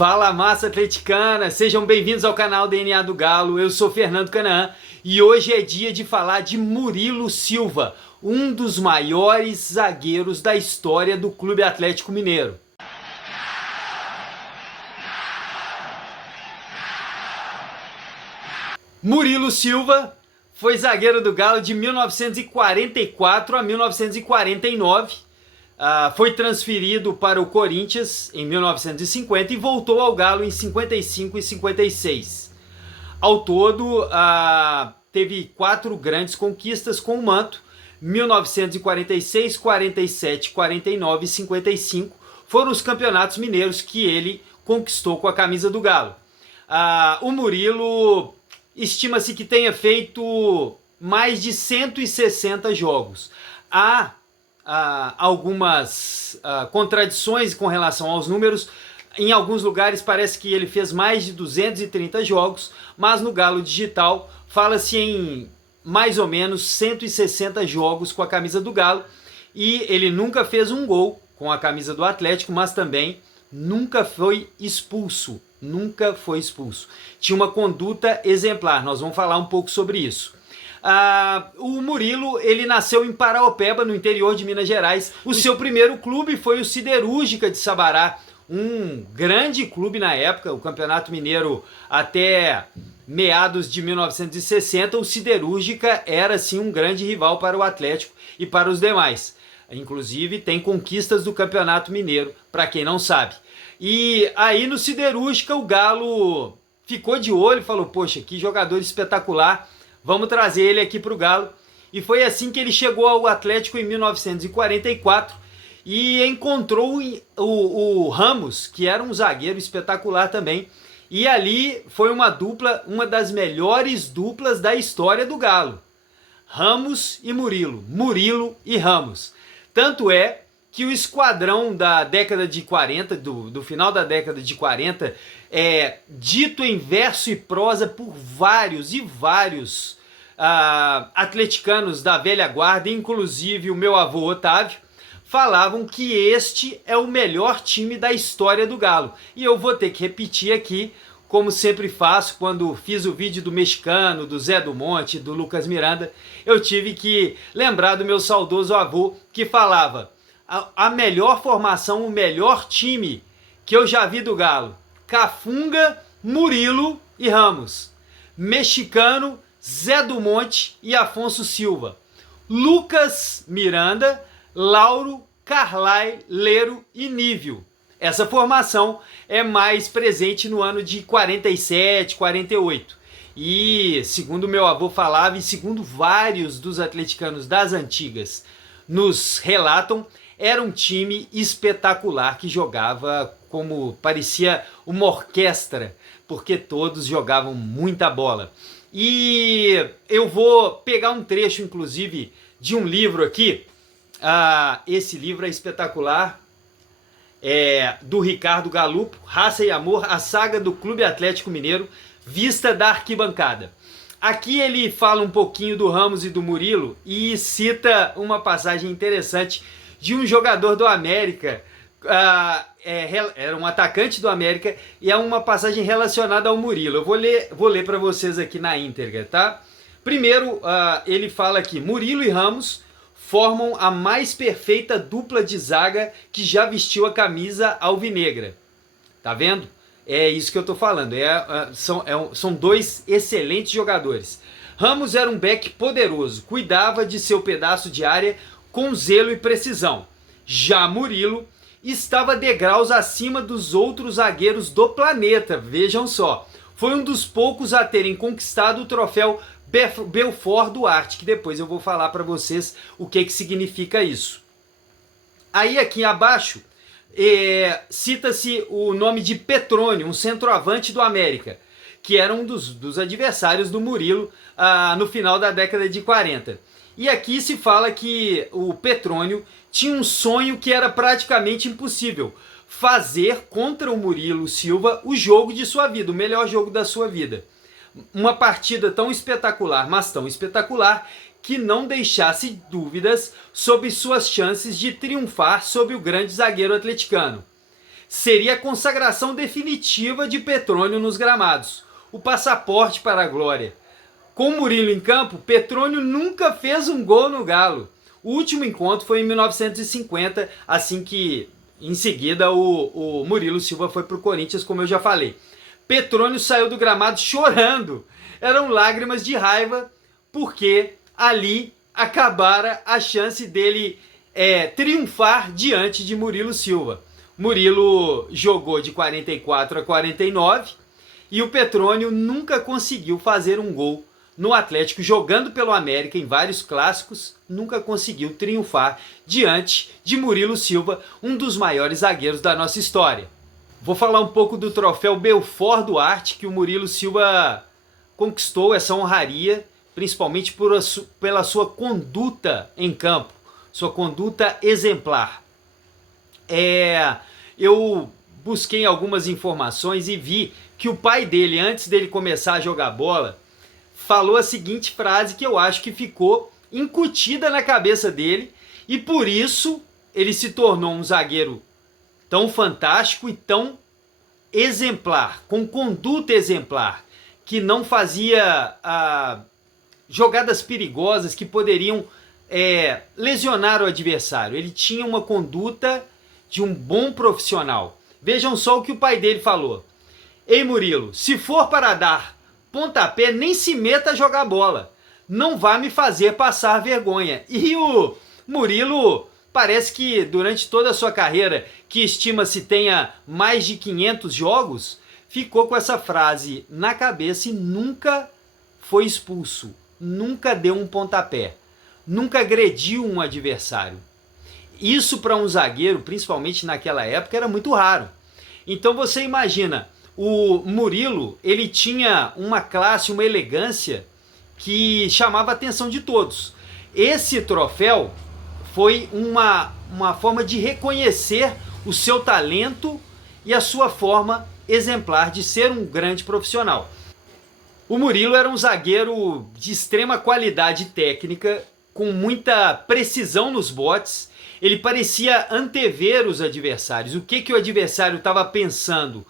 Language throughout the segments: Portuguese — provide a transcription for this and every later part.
Fala, massa atleticana! Sejam bem-vindos ao canal DNA do Galo. Eu sou Fernando Canaã e hoje é dia de falar de Murilo Silva, um dos maiores zagueiros da história do Clube Atlético Mineiro. Murilo Silva foi zagueiro do Galo de 1944 a 1949. Foi transferido para o Corinthians em 1950 e voltou ao Galo em 55 e 56. Ao todo, teve 4 grandes conquistas com o manto. 1946, 47, 49 e 55 foram os campeonatos mineiros que ele conquistou com a camisa do Galo. O Murilo estima-se que tenha feito mais de 160 jogos. Há algumas contradições com relação aos números. Em alguns lugares parece que ele fez mais de 230 jogos, mas no Galo Digital fala-se em mais ou menos 160 jogos com a camisa do Galo, e ele nunca fez um gol com a camisa do Atlético, mas também nunca foi expulso. Nunca foi expulso. Tinha uma conduta exemplar, nós vamos falar um pouco sobre isso. O Murilo, ele nasceu em Paraopeba, no interior de Minas Gerais. O seu primeiro clube foi o Siderúrgica de Sabará, um grande clube na época, o Campeonato Mineiro até meados de 1960, o Siderúrgica era sim um grande rival para o Atlético e para os demais. Inclusive tem conquistas do Campeonato Mineiro, para quem não sabe. E aí no Siderúrgica o Galo ficou de olho e falou: poxa, que jogador espetacular, vamos trazer ele aqui para o Galo. E foi assim que ele chegou ao Atlético em 1944 e encontrou o Ramos, que era um zagueiro espetacular também. E ali foi uma dupla, uma das melhores duplas da história do Galo. Ramos e Murilo, Murilo e Ramos. Tanto é que o esquadrão da década de 40, do final da década de 40, é dito em verso e prosa por vários e vários atleticanos da velha guarda, inclusive o meu avô Otávio, falavam que este é o melhor time da história do Galo. E eu vou ter que repetir aqui, como sempre faço quando fiz o vídeo do mexicano, do Zé do Monte, do Lucas Miranda, eu tive que lembrar do meu saudoso avô que falava: a melhor formação, o melhor time que eu já vi do Galo: Cafunga, Murilo e Ramos. Mexicano, Zé do Monte e Afonso Silva. Lucas Miranda, Lauro, Carlai, Leiro e Nívio. Essa formação é mais presente no ano de 47, 48. E segundo meu avô falava, e segundo vários dos atleticanos das antigas nos relatam, era um time espetacular que jogava como parecia uma orquestra, porque todos jogavam muita bola. E eu vou pegar um trecho, inclusive, de um livro aqui. Esse livro é espetacular, é do Ricardo Galupo, Raça e Amor, a saga do Clube Atlético Mineiro, vista da arquibancada. Aqui ele fala um pouquinho do Ramos e do Murilo e cita uma passagem interessante de um jogador do América, era um atacante do América, e é uma passagem relacionada ao Murilo. Eu vou ler para vocês aqui na íntegra, tá? Primeiro, ele fala aqui: Murilo e Ramos formam a mais perfeita dupla de zaga que já vestiu a camisa alvinegra. Tá vendo? É isso que eu tô falando. São 2 excelentes jogadores. Ramos era um back poderoso, cuidava de seu pedaço de área com zelo e precisão. Já Murilo estava degraus acima dos outros zagueiros do planeta, vejam só. Foi um dos poucos a terem conquistado o troféu Belfort Duarte, que depois eu vou falar para vocês o que significa isso. Aí aqui abaixo cita-se o nome de Petrônio, um centroavante do América, que era um dos adversários do Murilo no final da década de 40. E aqui se fala que o Petrônio tinha um sonho que era praticamente impossível: fazer contra o Murilo Silva o jogo de sua vida, o melhor jogo da sua vida. Uma partida tão espetacular, mas tão espetacular, que não deixasse dúvidas sobre suas chances de triunfar sobre o grande zagueiro atleticano. seria a consagração definitiva de Petrônio nos gramados, o passaporte para a glória. Com Murilo em campo, Petrônio nunca fez um gol no Galo. O último encontro foi em 1950, assim que em seguida o Murilo Silva foi para o Corinthians, como eu já falei. Petrônio saiu do gramado chorando. Eram lágrimas de raiva, porque ali acabara a chance dele triunfar diante de Murilo Silva. Murilo jogou de 44 a 49 e o Petrônio nunca conseguiu fazer um gol no Atlético, jogando pelo América em vários clássicos, nunca conseguiu triunfar diante de Murilo Silva, um dos maiores zagueiros da nossa história. Vou falar um pouco do troféu Belfort Duarte, que o Murilo Silva conquistou essa honraria, principalmente pela sua conduta em campo, sua conduta exemplar. Eu busquei algumas informações e vi que o pai dele, antes dele começar a jogar bola, falou a seguinte frase que eu acho que ficou incutida na cabeça dele, e por isso ele se tornou um zagueiro tão fantástico e tão exemplar, com conduta exemplar, que não fazia jogadas perigosas que poderiam lesionar o adversário. Ele tinha uma conduta de um bom profissional. Vejam só o que o pai dele falou: ei Murilo, se for para dar pontapé, nem se meta a jogar bola, não vá me fazer passar vergonha. E o Murilo parece que durante toda a sua carreira, que estima-se tenha mais de 500 jogos, ficou com essa frase na cabeça e nunca foi expulso, nunca deu um pontapé, nunca agrediu um adversário. Isso para um zagueiro, principalmente naquela época, era muito raro. Então você imagina, o Murilo, ele tinha uma classe, uma elegância que chamava a atenção de todos. Esse troféu foi uma forma de reconhecer o seu talento e a sua forma exemplar de ser um grande profissional. O Murilo era um zagueiro de extrema qualidade técnica, com muita precisão nos botes. Ele parecia antever os adversários, o que o adversário estava pensando,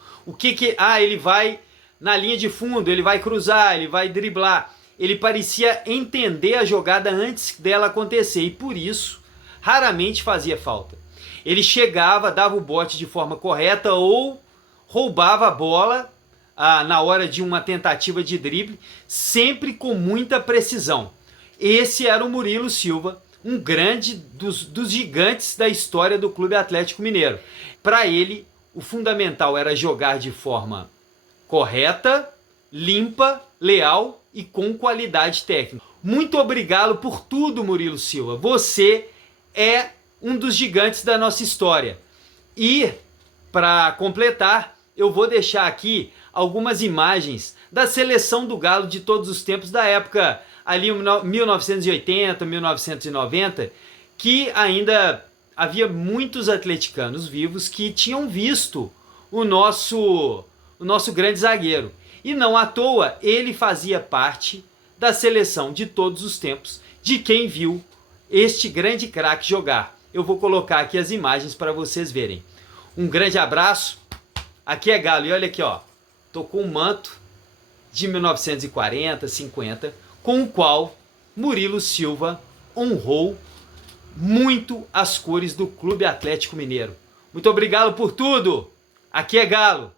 ele vai na linha de fundo, ele vai cruzar, ele vai driblar. Ele parecia entender a jogada antes dela acontecer e por isso raramente fazia falta. Ele chegava, dava o bote de forma correta ou roubava a bola na hora de uma tentativa de drible, sempre com muita precisão. Esse era o Murilo Silva, um grande dos gigantes da história do Clube Atlético Mineiro. Para ele, o fundamental era jogar de forma correta, limpa, leal e com qualidade técnica. Muito obrigado por tudo, Murilo Silva. Você é um dos gigantes da nossa história. E, para completar, eu vou deixar aqui algumas imagens da seleção do Galo de todos os tempos, da época ali 1980, 1990, que ainda havia muitos atleticanos vivos que tinham visto o nosso grande zagueiro. E não à toa, ele fazia parte da seleção de todos os tempos, de quem viu este grande craque jogar. Eu vou colocar aqui as imagens para vocês verem. Um grande abraço. Aqui é Galo. E olha aqui, ó. Tô com um manto de 1940, 50, com o qual Murilo Silva honrou muito as cores do Clube Atlético Mineiro. Muito obrigado por tudo. Aqui é Galo.